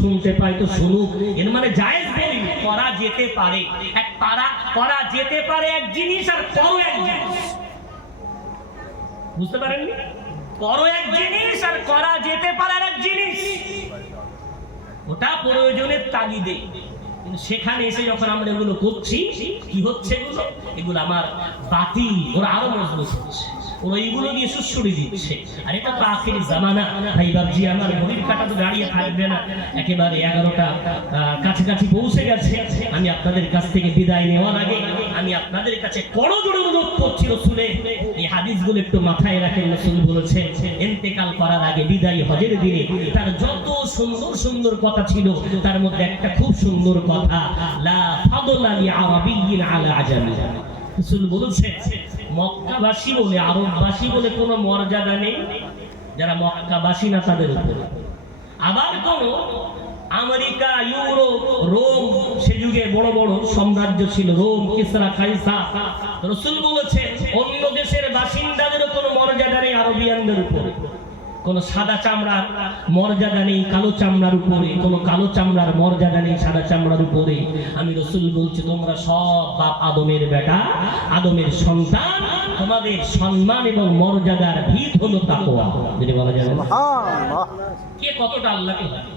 শুনতে পাই তো শুনুক। এর মানে জায়েজ বলি করা যেতে পারে। এক পারা, করা যেতে পারে এক জিনিস আর করো এক জিনিস। বুঝতে করো এক জিনিস আর করা যেতে পারে এক জিনিস। ওটা প্রয়োজনের তাগিদে। সেখানে এসে যখন আমরা এগুলো করছি, কি হচ্ছে এগুলো? এগুলো আমার বাতিল, ওরা আরও মজবুত হচ্ছে। ওরা এইগুলো দিয়ে সুশ্রুড়ি দিচ্ছে। আর এটা তো আখেরি জামানা। ভাই বাবজি আমার ঘড়ির কাটা তো দাঁড়িয়ে থাকবে না। একেবারে এগারোটা কাছাকাছি পৌঁছে গেছে। আমি আপনাদের কাছ থেকে বিদায় নেওয়ার আগে আমি আপনাদের কাছে করজোড়ে অনুরোধ করছি রসুলে, এই হাদিসগুলো একটু মাথায় রাখেন, রসুল বলেছে এন্তেকাল করার আগে বিদায় হজের দিনে তার যত সুন্দর সুন্দর কথা ছিল, তার মধ্যে একটা খুব সুন্দর কথা, লা ফাদলা লি আরাবিয়্যিন আলা আজামি রসুল বলেছে মক্কাবাসী বলে, আরববাসী বলে কোনো মর্যাদা নেই। যারা মক্কাবাসী না, তাদের উপরে। আবার কোন আমেরিকা, ইউরোপ, রোম, সে যুগে বড় বড় সাম্রাজ্য ছিল। রোম, কিসরা খাইসা রসুল বলেছে, অন্য দেশের বাসিন্দাদের কোনো মর্যাদা নেই আরবিয়ানদের উপরে। কোন সাদা চামড়ার মর্যাদা নেই কালো চামড়ার উপরে। কোন কালো চামড়ার মর্যাদা নেই সাদা চামড়ার উপরে। আমি রসুল বলছি তোমরা সব বাপ আদমের বেটা আদমের সন্তান তোমাদের সম্মান এবং মর্যাদার ভিত হলো তাকওয়া। যদি বলা যাবে। কে কতটা আল্লাহকে মানে?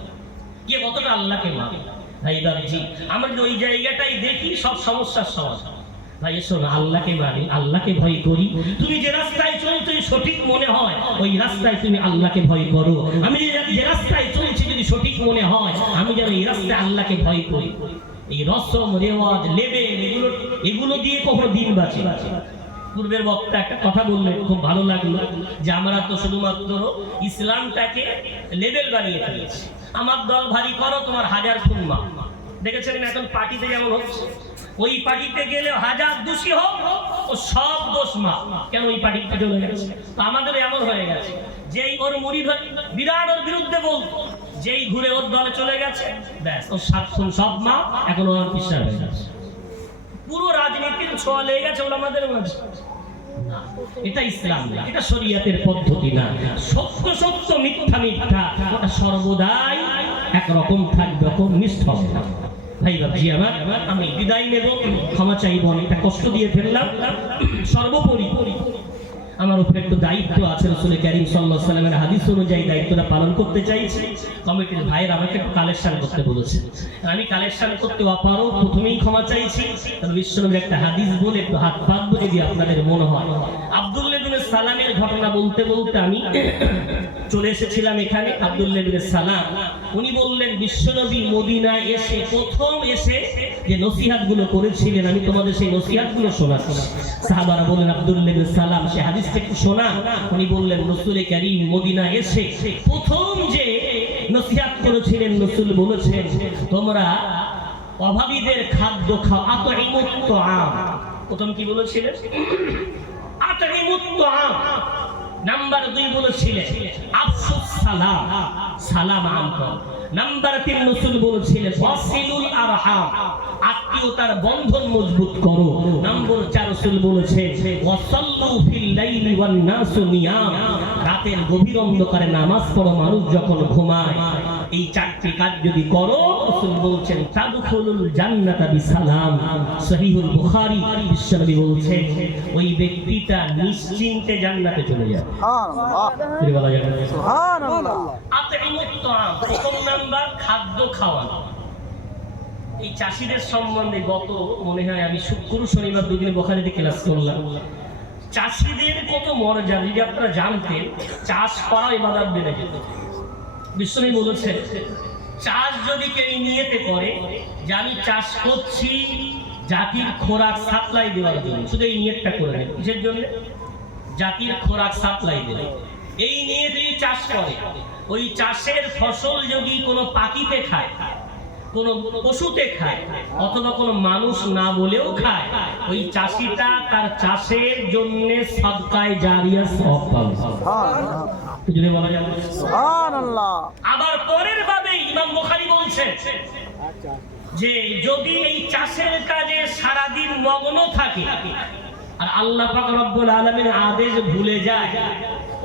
কে কতটা আল্লাহকে মানে? ভাই বাবজি আমরা ওই জায়গাটাই দেখি সব সমস্যার সমাধান। ভাই আল্লাহকে মানি আল্লাহকে ভয় করি। তুমি যে রাস্তায় চলছো সঠিক মনে হয়, ওই রাস্তায় তুমি আল্লাহকে ভয় করো। আমি যে- রাস্তায় চলছি যদি সঠিক মনে হয়, আমি যেন এই রাস্তায় আল্লাহকে ভয় করি। এই রসম, রেওয়াজ লেবেল এগুলো এগুলো দিয়ে কখনো দিন বাঁচি পূর্বের বক্তা একটা কথা বললেন, খুব ভালো লাগল, যে আমরা তো শুধুমাত্র ইসলামটাকে লেবেল বানিয়ে ফেলেছি। আমার দল ভারী করো, তোমার হাজার খুন মা দেখেছেন এখন পার্টিতে যেমন হচ্ছে? ওই পার্টিতে গেলে হাজার দোষী হোক ও সব দোষ মা কেন ওই পার্টিতে চলে গেছে? তো আমাদের এমন হয়ে গেছে। যেই ওর মুড়ি ধরে বিরাট ওর বিরুদ্ধে বলতো যেই ঘুরে ওর দলে চলে গেছে ব্যাস ও সাত সব মা এখন ওর পিসার হয়ে গেছে। পুরো রাজনীতির ছোঁয়া লেগে গেছে ওলামাদের মাঝে না, এটা ইসলাম না এটা শরীয়তের পদ্ধতি না। সত্য সত্য মিথ্যা মিথ্যা ওটা সর্বদাই একরকম থাকবে নিষ্ঠ হবে। না। ভাই আমি বিদায় নেব ক্ষমা চাইব এটা কষ্ট দিয়ে ফেললাম। সর্বোপরি আমার উপরে একটু দায়িত্ব আছে রসুল করিম সাল্লাহ সাল্লামের হাদিস অনুযায়ী দায়িত্বটা পালন করতে চাইছি। কমিটির ভাইয়ের আমাকে একটু কালেকশন করতে বলেছে। আমি কালেকশন করতে অপারও প্রথমেই ক্ষমা চাইছি। কারণ বিশ্বনবীর একটা হাদিস বলে একটু হাত পাতবো যদি আপনাদের মনে হয়। আব্দুল্লাহ সালামের ঘটনা বলতে বলতে আমি চলে এসেছিলাম এখানে আব্দুল্লাহ সালাম। উনি বললেন, বিশ্বনবী মদিনায় এসে প্রথম এসে যে নসিহাতগুলো করেছিলেন, আমি তোমাদের সেই নসিহাতগুলো শোনাচ্ছি। সাহাবারা বললেন আব্দুল্লাহ বিন সালাম সে হাদিসটা একটু শোনা। উনি বললেন, রসুল করিম মদিনা এসে প্রথম যে নসিহাত করেছিলেন, রসুল বলেছেন, তোমরা অভাবীদের খাদ্য খাও আত ইমুক্ত আম প্রথম কি বলেছিলেন? আত ইমুক্ত আম নাম্বার দুই বলেছিলেন, আফসুস সালাম। সালাম আম কর নাম্বার তিন রসুল বলছিলেন ওয়াসিলুল আরহাম আত্মীয়তার বন্ধন মজবুত করো। নম্বর চার রসুল বলেছে ওয়াসাল্লু ফিল লাইলি ওয়ান নাসু নিয়াম। রাতের গভীর অন্ধকারে নামাজ পড়ো মানুষ যখন ঘুমায় এই চারটি কাজ যদি করো রসুল বলছেন তাদখুলুল জান্নাতা বিসালাম। সহিহুল বুখারী বিশ্বনবী বলছেন ওই ব্যক্তিটা নিশ্চিন্তে জান্নাতে চলে যাবে কি বলা যাবে আতইমুত তাআম, প্রথম নাম্বার খাদ্য খাওয়ানো এই চাষিদের সম্বন্ধে গত মনে হয় আমি শুক্র শনিবার দুদিন বোখারিতে ক্লাস করলাম। চাষিদের কত মর্যাদা যদি আপনারা জানতেন চাষ করা এবার বেড়ে যেত। বিশ্বনী বলেছে চাষ যদি কেউ নিয়েতে করে, যে আমি চাষ করছি, জাতির খোরাক সাপ্লাই দেওয়ার জন্য, শুধু এই নিয়তটা করে নেয় কিসের জন্য? জাতির খোরাক সাপ্লাই দেবে এই নিয়ে যদি চাষ করে। ওই চাষের ফসল যদি কোনো পাখিতে খায় কোনো পশুতে খায় অথবা কোনো মানুষ না বলেও খায়। ওই চাষিটা তার চাষের জন্য জারিয়া সব পাবে। যদি বলা যাবে আবার পরের ভাবে ইমাম বুখারী বলছে যে যদি এই চাষের কাজে সারাদিন মগ্ন থাকে আর আল্লাহ পাক রব্বুল আলামিন আদেশ ভুলে যায়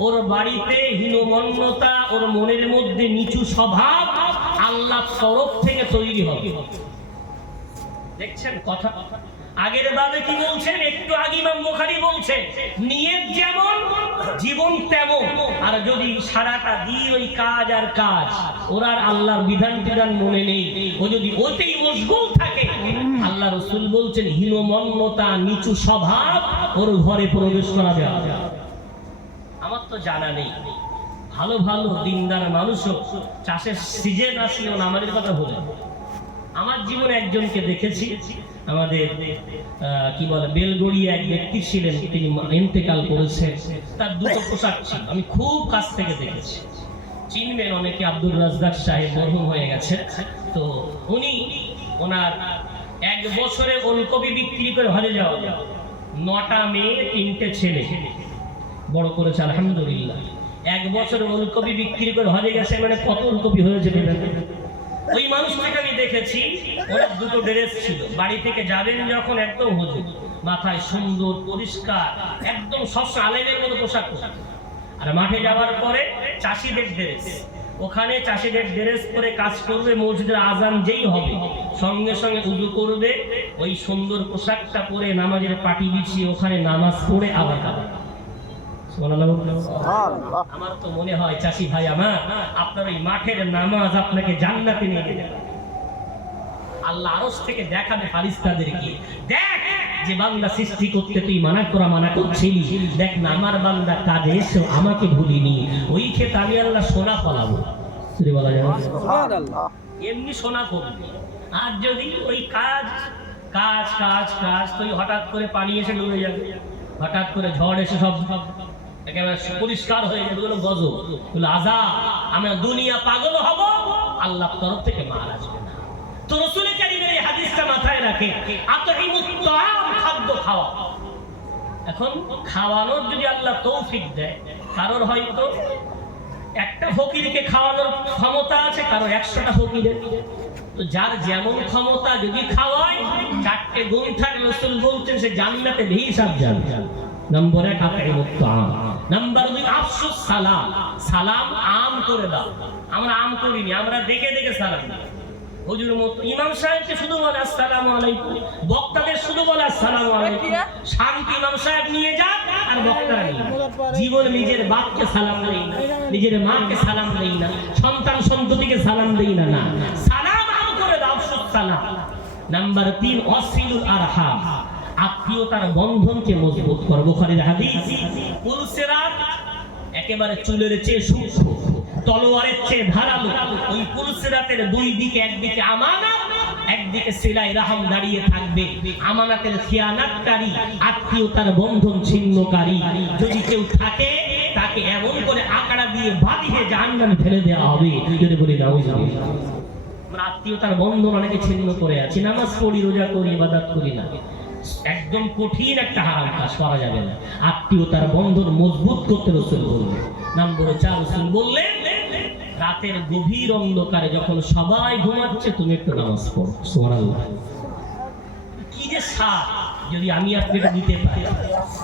ওর বাড়িতে হীনমন্যতা ওর মনের মধ্যে নিচু স্বভাব আল্লাহর তরফ থেকে তৈরি হবে। দেখছেন কথা? আগের বাবে কি বলছেন? একটু আগে ইমাম বুখারী বলছেন নিয়ত যেমন, জীবন তেমন। আর যদি সারাটা দিন ওই কাজ আর কাজ, ওরা আল্লাহর বিধান বিধান মনে নেই। ও যদি ওতেই মশগুল থাকে, আল্লাহ রসুল বলছেন, হীনমন্যতা, নিচু স্বভাব ওর ঘরে প্রবেশ করা যাবে। আমার তো জানা নেই। ভালো ভালো দিনদার মানুষও চাষের সিজন আসলেও না আমাদের কথা বলে। আমার জীবনে একজনকে দেখেছি, আমাদের কি বলে, বেলগড়িয়া এক ব্যক্তি ছিলেন, তিনি ইন্তেকাল করেছেন তার দুটো পোশাক ছিল, আমি খুব কাছ থেকে দেখেছি। চিনবেন অনেকে আব্দুল রাজ্জাক সাহেব মরহুম হয়ে গেছে তো উনি ওনার এক বছরে ওলকপি বিক্রি করে হজে যাওয়া নটা মেয়ে, তিনটে ছেলে। বড় করেছে, আলহামদুলিল্লাহ। এক বছর ওলকপি বিক্রি করে হজে গেছে মানে কত ওলকপি হয়েছে। ওই মানুষটাকে আমি দেখেছি ওনার দুটো ড্রেস ছিল বাড়ি থেকে যাবেন যখন একদম হুজুর মাথায় সুন্দর, পরিষ্কার, একদম সবসময় আলেমের মতো পোশাক। আর মাঠে যাওয়ার পরে চাষিদের ড্রেস ওখানে চাষিদের ড্রেস পরে কাজ করবে, মসজিদের আজান যেই হবে, সঙ্গে সঙ্গে উজু করবে, ওই সুন্দর পোশাকটা পরে নামাজের পাটি বিছিয়ে ওখানে নামাজ পড়ে আবার বলুন। আমার তো মনে হয় চাষি ভাই আমার আপনার ওই মাঠের নামাজ আপনাকে জান্নাতে নিয়ে আল্লাহ আরস থেকে দেখাবে ফারিস্তাদেরকে দেখ যে বান্দা সৃষ্টি করতে তুই মানা করা মানা করছিলি। দেখ না আমার বান্দা কাজে এসে আমাকে ভুলিনি। ওই ক্ষেত্রে আমি আল্লাহ সোনা ফলাবো। এমনি সোনা করবি আর যদি ওই কাজ কাজ কাজ কাজ তুই হঠাৎ করে পানি এসে ডুবে যাবে। হঠাৎ করে ঝড় এসে সব সব পরিষ্কার হয়ে এগুলো গজব। আজাব আমরা দুনিয়া পাগল হব, আল্লাহ তরফ থেকে মার আসবে না। তো রসুল কারিমের এই হাদিসটা মাথায় রাখে খাদ্য খাওয়া। এখন খাওয়ানোর যদি আল্লাহ তৌফিক দেয়, কারোর হয়তো একটা ফকিরকে খাওয়ানোর ক্ষমতা আছে কারও একশোটা ফকিরের। তো যার যেমন ক্ষমতা যদি খাওয়ায়, চারটে গুণ থাকে রসুল বলছেন, সে জান্নাতে হিসাব যাবে। নম্বর এক মুক্ত আম। নম্বর দুই আফসোস সালাম। সালাম আম করে দাও। আমরা আম করিনি আমরা দেখে দেখে সালাম হুজুর মতো ইমাম সাহেবকে শুধু বলে আসসালামু আলাইকুম। বক্তাদের শুধু বলে আসসালামু আলাইকুম। শান্তি ইমাম সাহেব নিয়ে যান আর বক্তারা নিয়ে জীবন নিজের বাপকে সালাম দেই না নিজের মাকে সালাম দেই না সন্তান সন্ততিকে সালাম দেই না না। সালাম আম করে দাও সালাম। নাম্বার তিন আরহাম। আত্মীয়তার বন্ধনকে মজবুত কর। বুখারীর হাদিস পুলসিরাত একেবারে চুলের চেয়ে সূক্ষ্ম, তলোয়ারের চেয়ে ধারালো। ওই পুলসিরাতের দুই দিকে, একদিকে আমানত, একদিকে রাহম দাঁড়িয়ে থাকবে। আমানাতের খেয়ানাতকারী আত্মীয়তার বন্ধন ছিন্নকারী। যদি কেউ থাকে, তাকে এমন করে আঁকড়া দিয়ে বাঁধিয়ে জাহান্নামে ফেলে দেওয়া হবে। যদি বলি না আমরা আত্মীয়তার বন্ধন অনেকে ছিন্ন করে আছি। নামাজ পড়ি, রোজা করি, ইবাদত করি না। একদম কঠিন একটা হারাম কাজ করা যাবে না। আত্মীয়তার বন্ধন মজবুত করতে রসুল বললেন। নম্বর চার, রসুল বললেন, রাতের গভীর অন্ধকারে যখন সবাই ঘুমাচ্ছে, তুমি একটু নামাজ পড়ো। কি যে যদি আমি আপনি এটা দিতে পারি।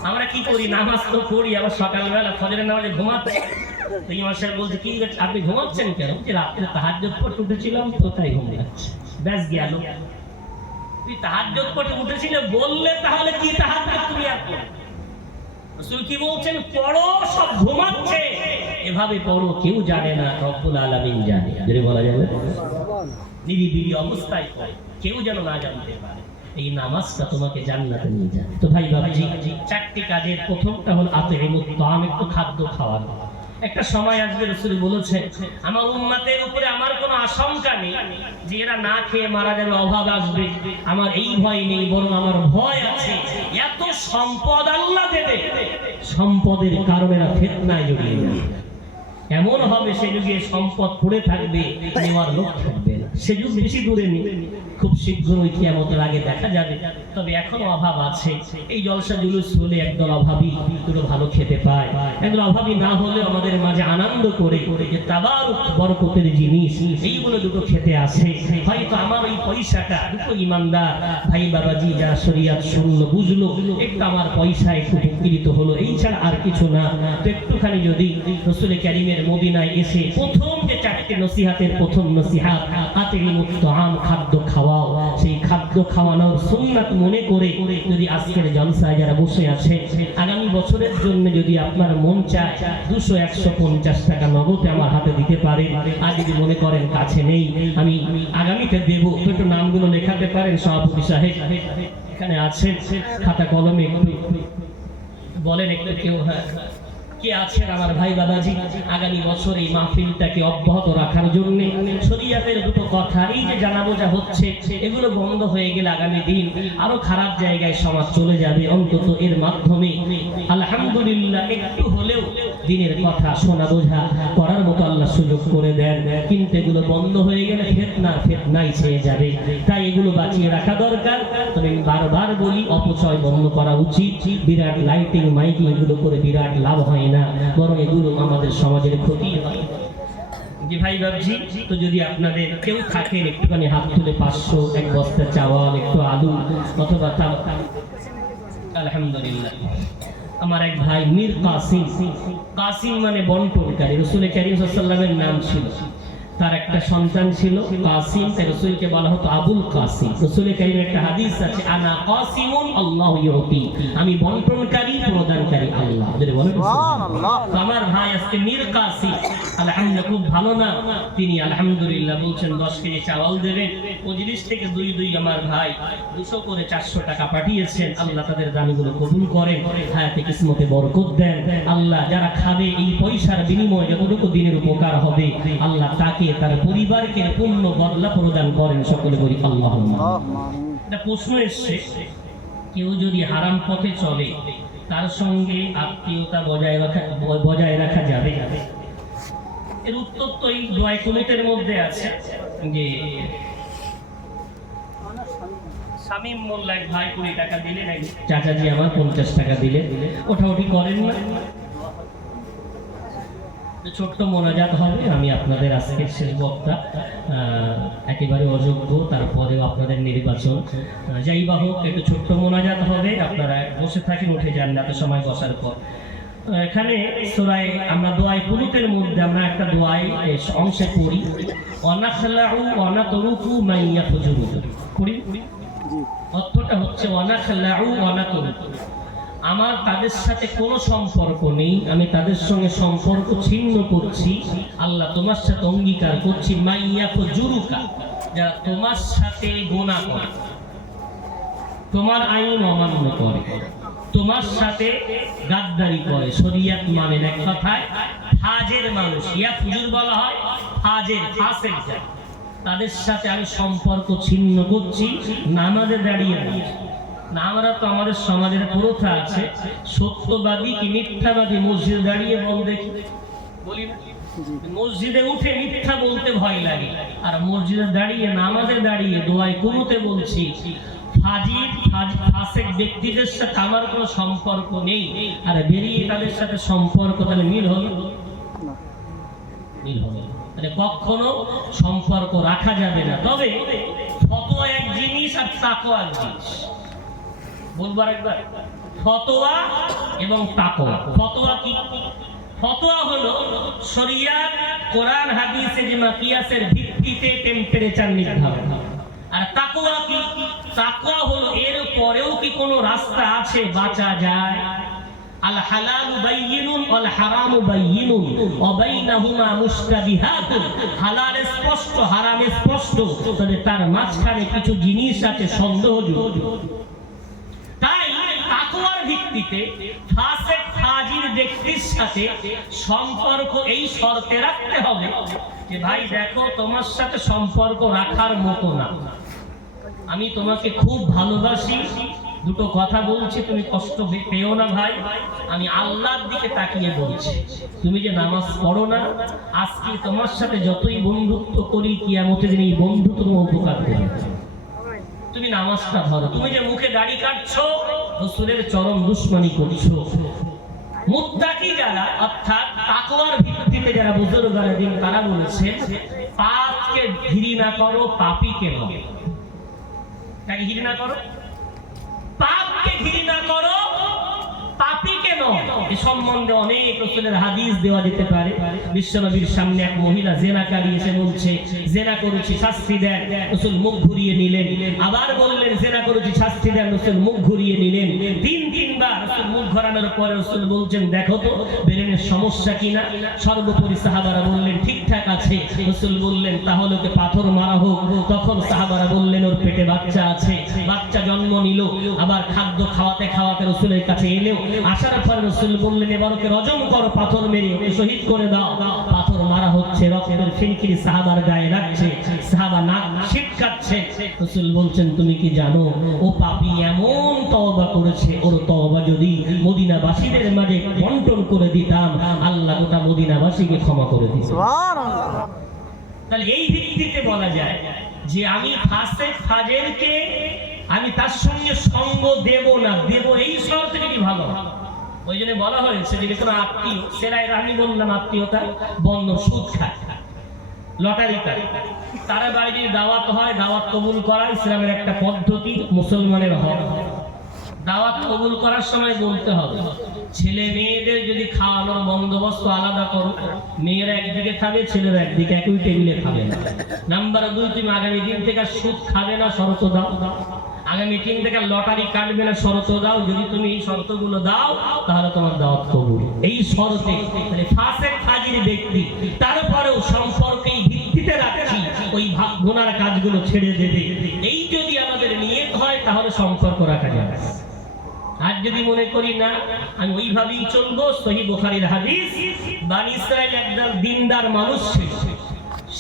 আমরা কি করি? নামাজ তো পড়ি, আবার সকালবেলা ফজরের নামাজে ঘুমাতে। তো ইমাম সাহেব বলছে, কি আপনি ঘুমাচ্ছেন কেন? যে রাত্রে তাহাজ্জুদ পড়তে উঠেছিলাম, তো তাই ঘুম যাচ্ছে ব্যাস গেল। তুই উঠেছিলে, বললে তাহলে কি তাহাজ্জুদ তুমি আর কি বলছেন? পড়ো, সব ঘুমাচ্ছে। এভাবে পড়ো, কেউ জানে না, রব্বুল আলামিন জানে। যদি বলা যাবে? নিরিবিলি অবস্থায় পড়ে, কেউ যেন না জানতে পারে। এই নামাজটা তোমাকে জান্নাতে নিয়ে যাবে। তো ভাই বাবাজি চারটি কাজের প্রথমটা হল আতে তাম একটু খাদ্য খাওয়ানো। একটা সময় আসবে রসুল বলেছে, আমার উম্মাতের উপরে আমার কোনো আশঙ্কা নেই যে এরা না খেয়ে মারা যাবে অভাব আসবে। আমার এই ভয় নেই, বরং আমার ভয় আছে। এত সম্পদ আল্লাহ দেবে। সম্পদের কারণে এরা ফেতনায় জড়িয়ে যাবে। এমন হবে সে যুগে সম্পদ পড়ে থাকবে, নেওয়ার লোক থাকবে সে বেশি দূরে নেই। খুব শীঘ্রই কিয়ামতের আগে দেখা যাবে। তবে এখনও অভাব আছে। এই জলসা জুলুস হলে একদল অভাবী দুটো ভালো খেতে পায়। একদল অভাবী না হলে আমাদের মাঝে আনন্দ করে করে যে তাবার বরকতের জিনিস এইগুলো দুটো খেতে আসে। হয়তো আমার ওই পয়সাটা, দুটো ইমানদার। ভাই, বাবাজি যারা শরিয়াত শুনলো, বুঝলো, একটু আমার পয়সা একটু উপকৃত হলো। এই ছাড়া আর কিছু না। তো একটুখানি যদি রসুল ক্যারিমের মদিনায় এসে প্রথম যে চারটি নসিহাতের প্রথম নসিহাত আতিরি মুক্ত খাদ্য খাওয়াও সেই খাদ্য খাওয়ানোর সুন্নাত মনে করে যদি আজকের জলসায় যারা বসে আছে, আগামী বছরের জন্য যদি আপনার মন চায়, দুশো একশো পঞ্চাশ টাকা নগদে আমার হাতে দিতে পারে। আর যদি মনে করেন কাছে নেই, আমি আগামীতে দেব। একটু নামগুলো লেখাতে পারেন সভাপতি সাহেব। এখানে আছেন, খাতা কলমে বলেন একটু কেউ হ্যাঁ। কে আছেন আমার ভাই দাদাজি আগামী বছর এই মাহফিলটাকে অব্যাহত রাখার জন্য শরিয়াতের দুটো কথা, এই যে জানা বোঝা হচ্ছে, এগুলো বন্ধ হয়ে গেলে আগামী দিন আরও খারাপ জায়গায় সমাজ চলে যাবে অন্তত এর মাধ্যমে। আলহামদুলিল্লাহ, একটু হলেও দিনের কথা শোনা বোঝা, করার মতো আল্লাহ সুযোগ করে দেন। কিন্তু এগুলো বন্ধ হয়ে গেলে ফেতনা, ফেতনাই ছেয়ে যাবে। তাই এগুলো বাঁচিয়ে রাখা দরকার। তবে আমি বারবার বলি, অপচয় বন্ধ করা উচিত। বিরাট লাইটিং, মাইকিং, এগুলো করে বিরাট লাভ হয় না, বরং এগুলো আমাদের সমাজের ক্ষতি জি ভাই ভাবছি তো যদি আপনাদের কেউ থাকেন, একটুখানি হাত তুলে পাঁচশো, এক বস্তা চাওয়াল, একটু আলু, অথবা আলহামদুলিল্লাহ। আমার এক ভাই মীর কাসিম কাসিম মানে বন্টনকারী রসুল করিম নাম ছিল। তার একটা সন্তান ছিল কাসিম তাই রসুলকে বলা হতো আবুল কাসিম। রসুল করিম একটা হাদিস আছে আনা কাসিমুন আল্লাহ ইউতি। আমি বন্টনকারী প্রদানকারী আল্লাহ। যদি বলেন আমার ভাই আজকে মীর কাসিম। আলহামদুলিল্লাহ খুব ভালো না? তিনি আলহামদুলিল্লাহ বলছেন দশ কেজি চাওয়াল দেবেন। পঁচিশ থেকে দুই দুই আমার ভাই দুশো করে চারশো টাকা পাঠিয়েছেন। আল্লাহ তাদের দানিগুলো কবুল করেন। হায়াতে কিসমতে বরকত দেন। আল্লাহ যারা খাবে এই পয়সার বিনিময়ে যতটুকু দিনের উপকার হবে আল্লাহ তাকে তার পরিবারকে পূর্ণ বদলা প্রদান করেন সকলে বলি আল্লাহ। একটা প্রশ্ন এসছে কেউ যদি হারাম পথে চলে তার সঙ্গে আত্মীয়তা বজায় রাখা বজায় রাখা যাবে? এর উত্তর তো এই দোয়াই কুনুতের মধ্যে আছে যে শামীম মোল্লা এক ভাই কুড়ি টাকা দিলেন চাচাজি আমার পঞ্চাশ টাকা দিলেন। ওঠা উঠি করেন না। ছোট্ট মোনাজাত হবে আমি আপনাদের আজকের শেষ বক্তা। একেবারে অযোগ্য তারপরেও আপনাদের নির্বাচন। যাই বা হোক একটু ছোট্ট মোনাজাত হবে আপনারা বসে থাকেন উঠে যান না এত সময় বসার পর। এখানে সোরাই আমরা দোয়াই পুলুকের মধ্যে আমরা একটা দোয়াই অংশে পড়ি। অনাখলাউ অনাতরুকু মাইয়া ফুজুরু করি অর্থটা হচ্ছে অনাখলাউ অনাতরুকু আমার তাদের সাথে কোনো সম্পর্ক নেই, আমি তাদের সঙ্গে সম্পর্ক ছিন্ন করছি। আল্লাহ তোমার সাথে অঙ্গীকার করছি, মাইয়া জুরুকা, যারা তোমার সাথে গোনা করে, তোমার আইন অমান্য করে, তোমার সাথে গাদ্দারি করে। শরিয়াত মানে এক কথায় ফাজের মানুষ ইয়া ফুজুর বলা হয় ফাজের ফাসেক তাদের সাথে আমি সম্পর্ক ছিন্ন করছি, নামাজে দাঁড়িয়ে রয়েছি না আমরা তো আমাদের সমাজের প্রথা আছে। সত্যবাদী কি মিথ্যাবাদী? মসজিদে দাঁড়িয়ে বল দেখি। বলি না? মসজিদে উঠে মিথ্যা বলতে ভয় লাগে। আর মসজিদে দাঁড়িয়ে নামাজে দাঁড়িয়ে দোয়ায় কুমুতে বলছি ফাসেক ব্যক্তিদের সাথে আমার কোনো সম্পর্ক নেই। আর বেরিয়ে তাদের সাথে সম্পর্ক তাহলে মিল হলো? মিল হবে মানে কখনো সম্পর্ক রাখা যাবে না। তবে ফতোয়া এক জিনিস আর তাকওয়া এক জিনিস। বলবার একবার। ফতোয়া এবং তাকওয়া। ফতোয়া কি? ফতোয়া হলো শরিয়াত, কোরআন, হাদিসে যে কিয়াসের ভিত্তিতে টেম্পারেচার নির্ধারণ। আর তাকওয়া কি? তাকওয়া হলো এর পরেও কি কোনো রাস্তা আছে? বাঁচা যায়। আল হালালু বাইয়িনুন ওয়াল হারামু বাইয়িনুন ওয়া বাইনাহুমা মুশতাবিহাতুন। হালাল স্পষ্ট, হারাম স্পষ্ট। তবে তার মাঝখানে কিছু জিনিস আছে সন্দেহযুক্ত তাই ভিত্তিতে ফাসেক ফাজির ব্যক্তির সাথে সম্পর্ক এই শর্তে রাখতে হবে যে, ভাই, দেখো, তোমার সাথে সম্পর্ক রাখার মতো না। আমি তোমাকে খুব ভালোবাসি, দুটো কথা বলছি, তুমি কষ্ট পেও না, ভাই। আমি আল্লাহর দিকে তাকিয়ে বলছি, তুমি যে নামাজ পড়ো না, আজকে তোমার সাথে যতই বন্ধুত্ব করি কিয়ামতে দিন এই বন্ধু তোমার উপকার তুমি নামাজটা ধরো। তুমি যে মুখে দাড়ি কাটছো রসুলের চরম দুশ্মনী করছ। মুত্তাকি যারা, অর্থাৎ তাকওয়ার ভিত্তিতে যারা বুজুর্গরা দিন তারা বলেছেন, পাপকে ঘৃণা করো, পাপীকে নয়। তাকে ঘৃণা করো। পাপকে ঘৃণা করো এ সম্বন্ধে অনেক রসুলের হাদিস দেওয়া যেতে পারে। বিশ্বনবীর সামনে এক মহিলা জেনাকারী এসে বলছে, জেনা করেছি, শাস্তি দেন। রসুল মুখ ঘুরিয়ে নিলেন। আবার বললেন, জেনা করেছি, শাস্তি দেন। রসুল মুখ ঘুরিয়ে নিলেন। তিন তিনবার রসুল ঘোরানোর পরে রসুল বলছেন, দেখো তো বেরেনের সমস্যা কিনা সর্বোপরি সাহাবারা বললেন, ঠিকঠাক আছে। রসুল বললেন, তাহলে ওকে পাথর মারা হোক। তখন সাহাবারা বললেন, ওর পেটে বাচ্চা আছে। বাচ্চা জন্ম নিল, আবার খাদ্য খাওয়াতে খাওয়াতে রসুলের কাছে এলেও আসার পরে রসুল বললেন, এবার ওকে রজম করো পাথর মেরে, ওকে শহীদ করে দাও। মারা হচ্ছে রক্তের ফিনকিরি সাহাবার গায়ে লাগছে সাহাবা নাক ছিটকাচ্ছে। রসুল বলছেন তুমি কি জানো ও পাপি এমন তওবা করেছে ওর তওবা যদি মদিনাবাসীদের মাঝে বন্টন করে দিতাম আল্লাহ গোটা মদিনাবাসীকে ক্ষমা করে দিত। তাহলে এই ভিত্তিতে বলা যায় যে আমি ফাসেক ফাজেরকে আমি তার সঙ্গে সঙ্গ দেব না দেব এই শর্তে যদি ভালো? হয়। ওই জন্য বলা কোনো আত্মীয় আমি বললাম, আত্মীয়তা বন্ধ, সুদ খায় তারা যদি দাওয়াত হয়, দাওয়াত কবুল করা ইসলামের একটা পদ্ধতি, মুসলমানের হক। দাওয়াত কবুল করার সময় বলতে হবে, ছেলে মেয়েদের যদি খাওয়ানোর বন্দোবস্ত আলাদা করো, মেয়েরা একদিকে খাবে, ছেলেরা একদিকে একই টেবিলে খাবে না। নাম্বার দুই, তুমি আগামী দিন থেকে সুদ খাবে না, শরত দাও। আগামী দিন থেকে লটারি কাটবে না শরত দাও, যদি তুমি এই শর্তগুলো দাও, তাহলে তোমার দাওয়াত কবুল। এই শরতে মানে ফাসেক ফাজির ব্যক্তি, তারপরেও সম্পর্কে ভিত্তিতে রাখছি, ওই ভাগ গুনার কাজগুলো ছেড়ে দেবে। এই যদি আমাদের নিয়ত হয়, তাহলে সম্পর্ক রাখা যাবে। আর যদি মনে করি না, আমি ওইভাবেই চলবো, সহি বোখারির হাদিস, বানি ইসরায়েল একদল দিনদার মানুষ ছিল।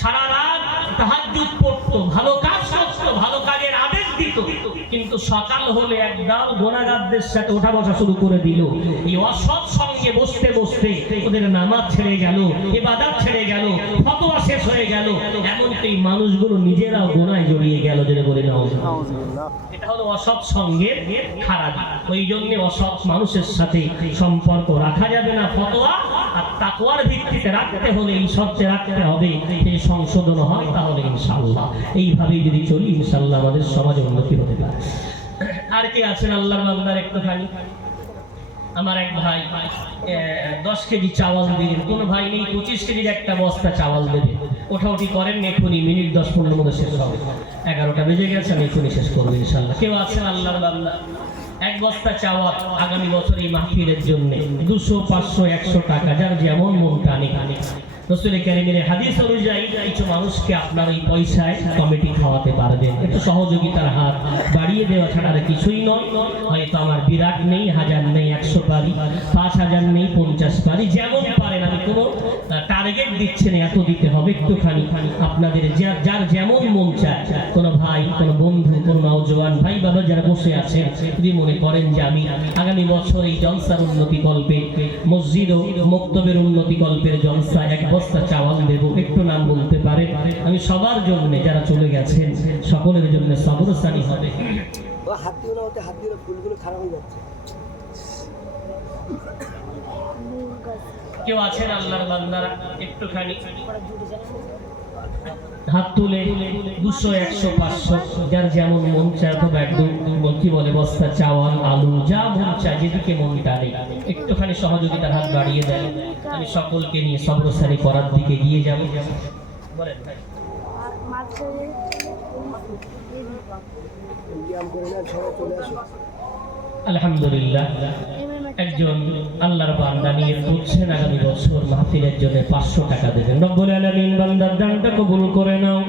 সারা রাত তাহাজ্জুদ পড়তো, ভালো কাজ করতো, ভালো কাজের কিন্তু সকাল হলে একদল সাথে ওঠা বসা শুরু করে দিল। এই অসৎ সঙ্গে বসতে বসতে ওদের নামাজ ছেড়ে গেল এবাদাত ছেড়ে গেল, ফতোয়া শেষ হয়ে গেল। এমনকি মানুষগুলো নিজেরাও গোনায় জড়িয়ে গেল যেটা বলে এটা হলো অসৎ সঙ্গের খারাপ। ওই জন্য অসৎ মানুষের সাথে সম্পর্ক রাখা যাবে না, ফতোয়া আর তাকওয়ার ভিত্তিতে রাখতে হলে এই শর্তে রাখতে হবে যে সংশোধন হয় তাহলে ইনশাআল্লাহ। এইভাবেই যদি চলি, ইনশাআল্লাহ আমাদের সমাজে উন্নতি হতে পারে। আর কি আছেন আল্লাহর বান্দার একটুখানি আমার এক ভাই দশ কেজি চাওয়াল দিলেন। কোন ভাই নেই, পঁচিশ কেজির একটা বস্তা চাওয়াল দেবে। ওঠাউঠি করেন, এখনই মিনিট দশ পনেরো মধ্যে শেষ হবে। এগারোটা বেজে গেছে, আমি এখনই শেষ করব ইনশাল্লাহ কেউ আছেন আল্লাহর বান্দা? এক বস্তা চাওয়া আগামী বছর এই মাহফিলের জন্য দুশো, পাঁচশো, একশো টাকা, যার যেমন মন টানে হাদিস অনুযায়ী কিছু মানুষকে আপনার ওই পয়সায় কমিটি খাওয়াতে পারবেন। সহযোগিতার বাড়িয়ে দেওয়া ছাড়া আর কিছুই হয়তো আমার বিরাট নেই, হাজার নেই, একশো পাঁচ হাজার নেই যেমন আমি কোনো টার্গেট দিচ্ছেন, এত দিতে হবে একটুখানি। আপনাদের যার যেমন মন চায়, কোনো ভাই, কোনো বন্ধু, কোনো নওজোয়ান ভাই, বাবা যারা বসে আছেন যদি মনে করেন যে আমি আগামী বছর এই জলসার উন্নতি কল্পে মসজিদ ও মক্তবের উন্নতি কল্পের জলসা এক বস্তা চাওয়াল দেব, একটু নাম বলতে পারে। আমি সবার জন্য যারা চলে গেছেন, সকলের জন্য সবরস্থানি হবে। ও হাতিগুলো ওতে হাতিগুলো ফুলগুলো খারাপ হয়ে যাচ্ছে। কেউ আছেন আল্লাহর বান্দারা? একটুখানি। হাত তুলে, দুশো, একশো, পাঁচশো। যার যেমন মন চায় অথবা একদম কি বলে, বস্তা, চাওয়াল, আলু, যা মন চায়, যেদিকে মন টানে একটুখানি সহযোগিতার হাত বাড়িয়ে দেয় আমি সকলকে নিয়ে সবরসারি করার দিকে গিয়ে যাব। আলহামদুলিল্লাহ। একজন আল্লাহর বান্দা নিয়ে বুঝছেন আগামী বছর মাহফিলের জন্য পাঁচশো টাকা দেবেন। রব্বুল আলামিন বান্দার দানটা কবুল করে নাও।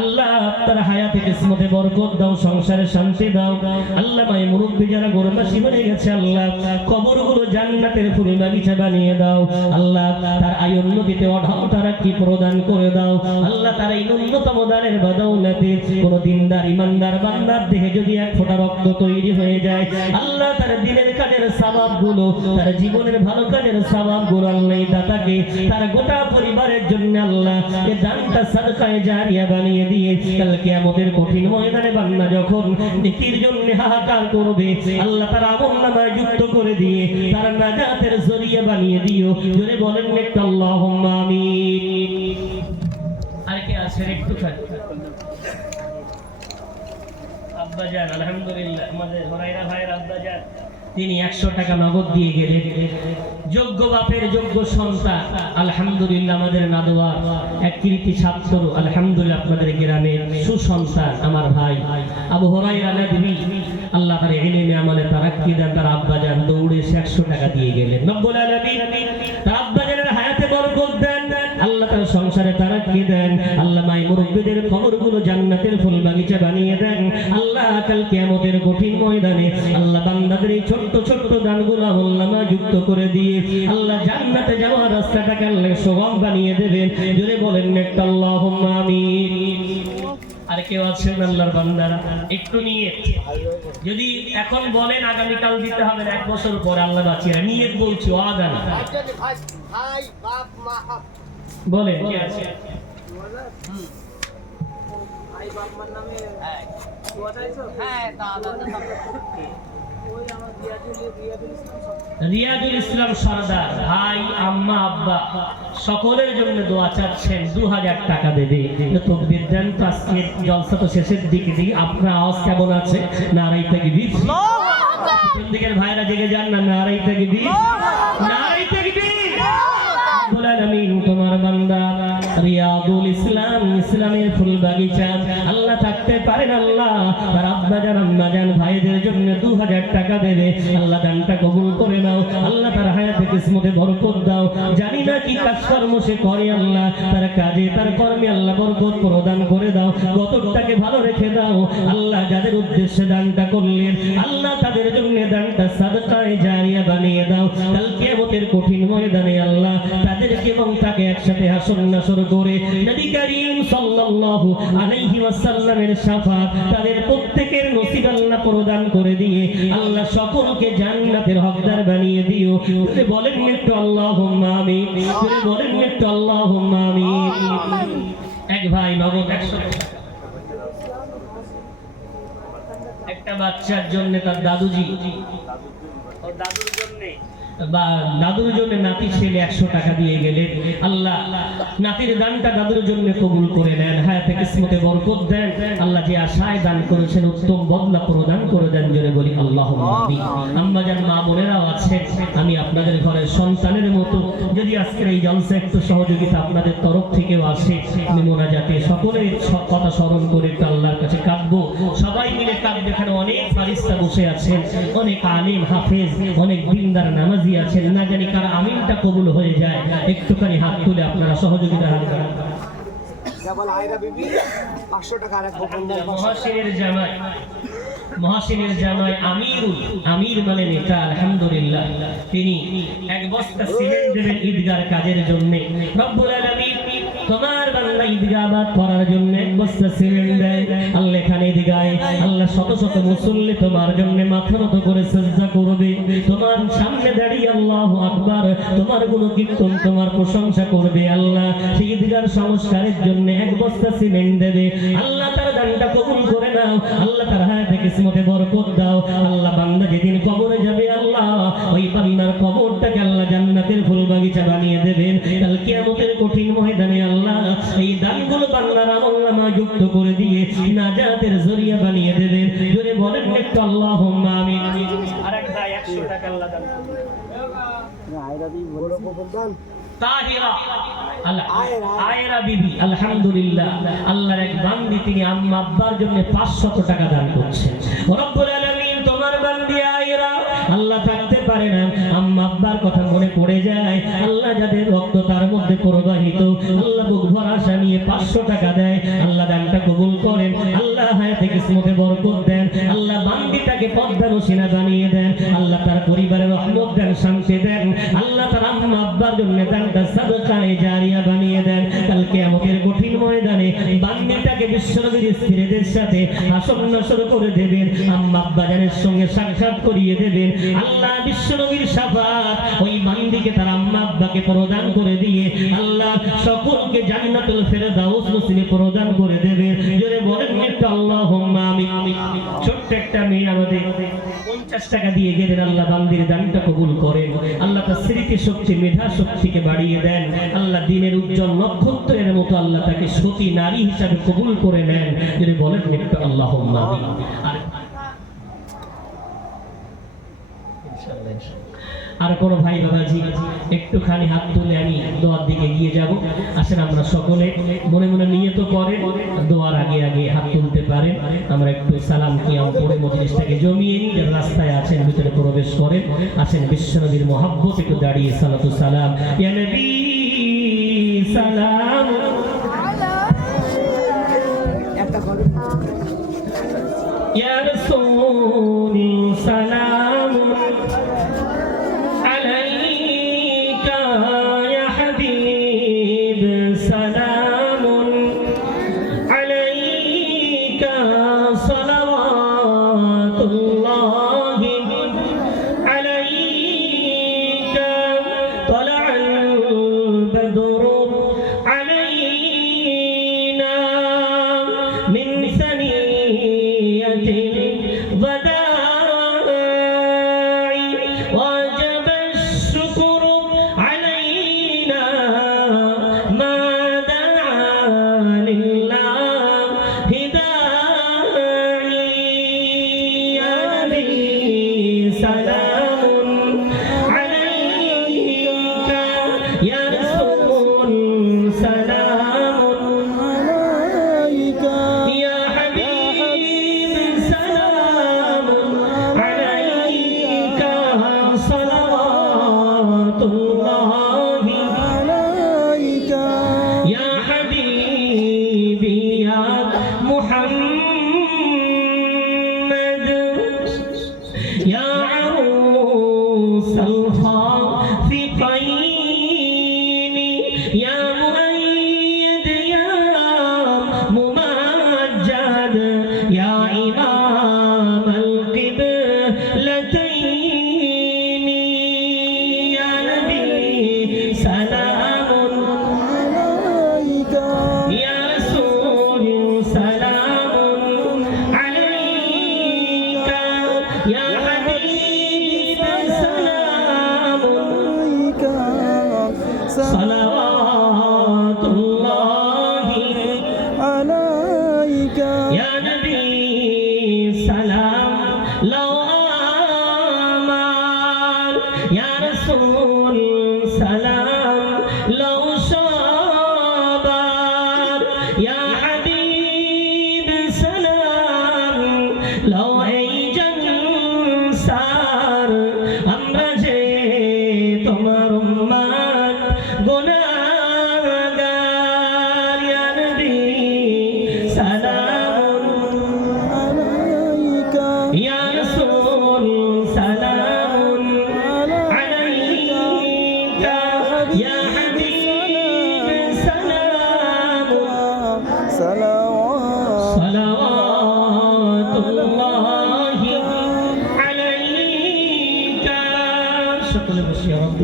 আল্লাহ তার হায়াতে কিসমতে বরকত দাও, সংসারে শান্তি দাও। আল্লাহ মাই মুরব্বী যারা গরুবাসী হয়ে গেছে, আল্লাহ কবরগুলো জান্নাতের ফুল বাগিচা বানিয়ে দাও। আল্লাহ তার আয় উন্নতিতে অঢাল তারা কি প্রদান করে দাও। আল্লাহ তার এই ন্যূনতম দানের বাদাউলাতে কোন দিনদার, ইমানদার বান্দার দেহে যদি এক ফোঁটা রক্ত তৈরি হয়ে যায়, আল্লাহ তার দিনের কাজের সাবাব গুলো তার জীবনের ভালো কাজের সাবাবগুলো আল্লাহ দাতাকে তার গোটা পরিবারের জন্য আল্লাহ এ দানটা সাদকায়ে জারিয়া বানিয়ে দিয়ে কালকে আমাদের কঠিন ময়দানে বান্না যখন নেকির জন্য হাহাকার করবে, আল্লাহ তার আমল নামায় যুক্ত করে দিয়ে তার নাজাতের জরিয়া বানিয়ে দিও। জোরে বলেন একটু আল্লাহুম্মা আমিন। আর কে আছেন একটু আব্বাজান আলহামদুলিল্লাহ, আমাদের হরাইরা ভাইয়ের আব্বাজান তিনি একশো টাকা নগদ দিয়ে গেলেন। যোগ্য বাপের যোগ্য সন্তান। আলহামদুলিল্লাহ আমাদের নাদোয়া। এক কৃতি ছাত্র, আলহামদুলিল্লাহ আপনাদের গ্রামে সুসন্তান আমার ভাই। আবু হরাই রানা দেবী আল্লাহ তার এলেমে আমলে তারাক্কি দেন, তার আব্বা যান দৌড়ে একশো টাকা দিয়ে গেলেন। নব্বুল আলামিন তার আব্বা জানের হায়াতে বরকত দেন আল্লাহ তারা সংসারে তারাক্কি দেন? আল্লাহ মাই মুরব্বীদের খবরগুলো জান্নাতের ফুল বাগিচা বানিয়ে দেন। আল্লাহ কাল কিয়ামতের কঠিন ময়দানে আল্লাহ বান্দাদের এই ছোট্ট ছোট্ট গানগুলো আমল্লামা যুক্ত করে দিয়ে আল্লাহ জান্নাতে যাওয়ার রাস্তাটাকে আল্লাহ সবাব বানিয়ে দেবেন। জোরে বলেন একটা আল্লাহুম্মা আমিন। আর কেউ আছেন আল্লাহর বান্দারা? একটু নিয়ে যদি এখন বলেন আগামীকাল দিতে হবে এক বছর পর আল্লাহ বাঁচিয়ে নিয়ে বলছি আগামী বলেন কে আছে? হ্যাঁ রিয়াজুল ইসলাম সব সর্দার ভাই আম্মা আব্বা সকলের জন্য দোয়া চাচ্ছেন দু হাজার টাকা দেবে। তো বিদ্যান তো আজকে জলসা তো শেষের দিকে দিকে আপনার আওয়াজ কেমন আছে? নারাই থেকে বীজ দিকের ভাইরা জেগে যান না নারাই থেকে বীজ নারাই আমিন তোমার বান্দা। রিয়াদুল ইসলাম, ইসলামের ফুল বাগিচা। আল্লাহ থাকতে পারেন আল্লাহ। তার আব্বা জান আম্মা জান ভাইদের জন্য দু হাজার টাকা দেবে। আল্লাহ দানটা কবুল করে নাও। আল্লাহ তার হায়াতে কিসমতে বরকত দাও। জানি না কি কাজকর্ম সে করে আল্লাহ। তার কাজে, তার কর্মে আল্লাহ বরকত প্রদান করে দাও। গতরটাকে ভালো রেখে দাও। আল্লাহ যাদের উদ্দেশ্যে দানটা করলেন, আল্লাহ তাদের জন্য দানটা সাদকায় জারিয়া বানিয়ে দাও। কাল কিয়ামতের কঠিন ময়দানে আল্লাহ তাদেরকে এবং তাকে একসাথে হাসর নাসর করে নবী করিম সাল্লাল্লাহু আলাইহি ওয়াসাল্লামের তাদের প্রত্যেকের নসিব আল্লাহ প্রদান করে দিয়ে আল্লাহ সকলকে জান্নাতের হকদার বানিয়ে দিও। বলে বলেন একটু আল্লাহুম্মা আমিন। বলে বলেন একটু আল্লাহুম্মা আমিন। এক ভাই। একটা বাচ্চার জন্য তার দাদুজি। ও দাদুর জন্য? দাদুর জন্য নাতি ছেলে একশো টাকা দিয়ে গেলেন আল্লাহ নাতির দানটা দাদুর জন্য কবুল করে নেন, হায়াতে কিসমতে বরকত দেন। আল্লাহ যে আশায় দান করেছেন, উত্তম বদলা প্রদান করে দেন জন্য বলি আল্লাহ আম্মা যান মা বোনেরাও আছেন, আমি আপনাদের ঘরের সন্তানের মতো। যদি আজকের এই জলসা একটু সহযোগিতা আপনাদের তরফ থেকেও আসে আমি মোনাজাতে সকলের কথা স্মরণ করে আল্লাহর কাছে কাঁদবো। সবাই মিলে কাঁদবে, এখানে অনেক ফারিস্তা বসে আছেন অনেক আলিম হাফেজ অনেক দিনদার নামাজি আছেন না জানি কার আমিনটা কবুল হয়ে যায়। একটুখানি হাত তুলে আপনারা সহযোগিতা হাত মহাসিনের জামাই মহাসিনের জামাই আমিরুল আমির মানে নেতা আলহামদুলিল্লাহ। তিনি এক বস্তা সিমেন্ট দেবেন ঈদগার কাজের জন্য। রব্বুল আলামিন তোমার বান্দা ঈদগাহ আবাদ করার জন্য বস্তা আল্লাহ এখানে আল্লাহ শত শত মুসল্লি তোমার জন্য মাথা করে করবে। তোমার সামনে দাঁড়িয়ে আল্লাহু আকবার। তোমার কীর্তন, তোমার প্রশংসা করবে আল্লাহ। সেই ঈদগার সংস্কারের জন্য এক বস্তা সিমেন্ট দেবে। আল্লাহ তার দানটা কবুল করে নাও। আল্লাহ তার কিসমতে বরকত দাও। আল্লাহ বান্দা যেদিন কবরে যাবে আল্লাহ, ওই বান্দার কবরটাকে আল্লাহ জান্নাতের ফুল বাগিচা বানিয়ে দেবেন। কাল কিয়ামতের কঠিন ময়দানে আল্লাহ এই দানগুলো বান্দার আমলনামা যুক্ত করে দিয়ে নাজাতের জরিয়া বানিয়ে দেবেন জোরে বলেন একটু আল্লাহুম্মা আমিন আরেক 100 টাকা আল্লাহ দান করুন। আয়রা বিবি বড় বকন দান তাহিরা আয়রা বিবি আলহামদুলিল্লাহ আল্লাহর এক বান্দি তিনি আম্মা আব্বার জন্য 500 টাকা দান করছেন রব্বুল আলামিন তোমার আল্লাহ থাকতে পারে না আম্মা আব্বার কথা মনে পড়ে যায় আল্লাহ যাদের রক্ত তার মধ্যে প্রবাহিত আল্লাহ 500 টাকা দেয়, আল্লাহ দানটা কবুল করেন। আল্লাহ হায়াতে কিসমতে বরকত দেন। আল্লাহ বান্দিটাকে পদ্মা রসিনা জানিয়ে দেন। আল্লাহ তার পরিবারের রহমত দেন, শান্তি দেন। আল্লাহ তার আম্মা আব্বার জন্য দানটা সাদকায় জারিয়া বানিয়ে ময়দানে বান্দিটাকে বিশ্বনবীর স্ত্রীদের সাথে আসন্ন শুরু করে দেবেন, আম্মা আব্বা জানের সঙ্গে সাক্ষাৎ করিয়ে দেবেন। আল্লাহ বিশ্বনবীর শাফাত ওই বান্দিকে তার আম্মা আব্বাকে প্রদান করে দিয়ে আল্লাহ সকলকে জান্নাতুল ফেরদাউস নসিবে প্রদান করে দেবেন। জোরে বলেন একটু আল্লাহুম্মা আমিন। ছোট্ট একটা মেয়ে আমাদের পঞ্চাশ টাকা দিয়ে গেলেন, আল্লাহ বান্দির দানটা কবুল করে আল্লাহ তার স্মৃতি শক্তি, মেধা শক্তিকে বাড়িয়ে দেন। আল্লাহ দিনের উজ্জ্বল নক্ষত্রের মতো আল্লাহ তাকে সতী নারী হিসাবে কবুল করে নেন। যদি বলেন একটু আল্লাহ আর। আর কোনো ভাই বাবাজি, একটুখানি হাত তুলে আমি দোয়ার দিকে গিয়ে যাব। আসেন আমরা সকলে। মনে মনে নিয়ে তো করে দোয়ার আগে আগে হাত তুলতে পারেন। আমরা একটু সালাম কিয়াম পরে মজলিসটাকে জমিয়ে নিই যারা রাস্তায় আছেন, ভিতরে প্রবেশ করেন। আসেন বিশ্বনবীর মহাব্বত, একটু দাঁড়িয়ে সালাতু সালাম। ইয়া নবী, সালাম।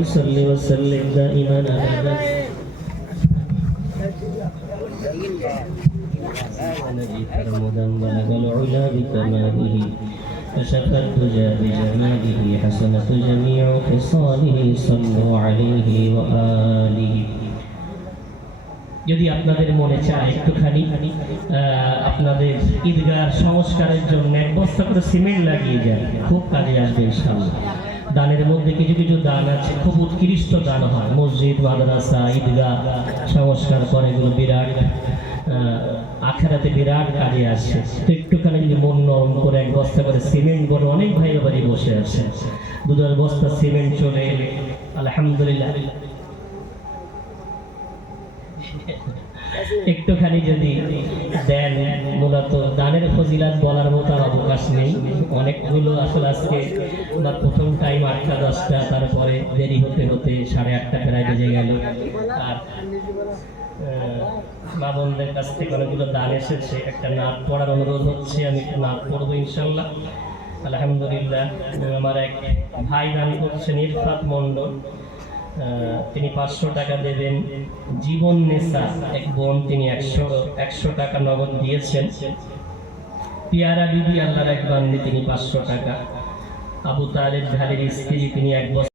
صل وسلم دائما ابدا نجيك رمضان بلغ العلا بكماله كشف الدجى بجماله حسنة جميع خصاله صلوا عليه وآله যদি আপনাদের মনে চায় একটুখানি আহ, আপনাদের ঈদগাহ সংস্কারের জন্য এক বস্তা করে সিমেন্ট লাগিয়ে যান খুব কাজে আসবে ইনশাআল্লাহ দানের মধ্যে কিছু কিছু দান আছে, খুব উৎকৃষ্ট দান হয়। মসজিদ, মাদ্রাসা, ঈদগাহ, সংস্কার করে এগুলো বিরাট আখেরাতে বিরাট কাজে আসে। তো একটুখানি যদি মন নরম করে এক বস্তা করে সিমেন্ট করে অনেক ভাই বাড়ি বসে আছে। দু বস্তা সিমেন্ট চলে এলে, আলহামদুলিল্লাহ। একটুখানি যদি দেন, মূলত দানের ফজিলাত বলার মতো আর অবকাশ নেই। অনেকগুলো আসলে আজকে বা প্রথম টাইম আটটা, দশটা, তারপরে দেরি হতে হতে সাড়ে আটটা প্রায় বেজে গেল। আর মা বোনদের কাছ থেকে অনেকগুলো দান এসেছে। একটা নাট পড়ার অনুরোধ হচ্ছে, আমি একটা নাট পড়ব ইনশাল্লাহ আলহামদুলিল্লাহ, আমার এক ভাই দান করছেন ইরফাত মণ্ডল। তিনি পাঁচশো টাকা দেবেন। জীবন নেশা, এক বোন তিনি একশো একশো টাকা নগদ দিয়েছেন। পিয়ারা বিবি আল্লাহর এক বান্ধী তিনি পাঁচশো টাকা। আবু তালেব ভালির স্ত্রী তিনি এক বছর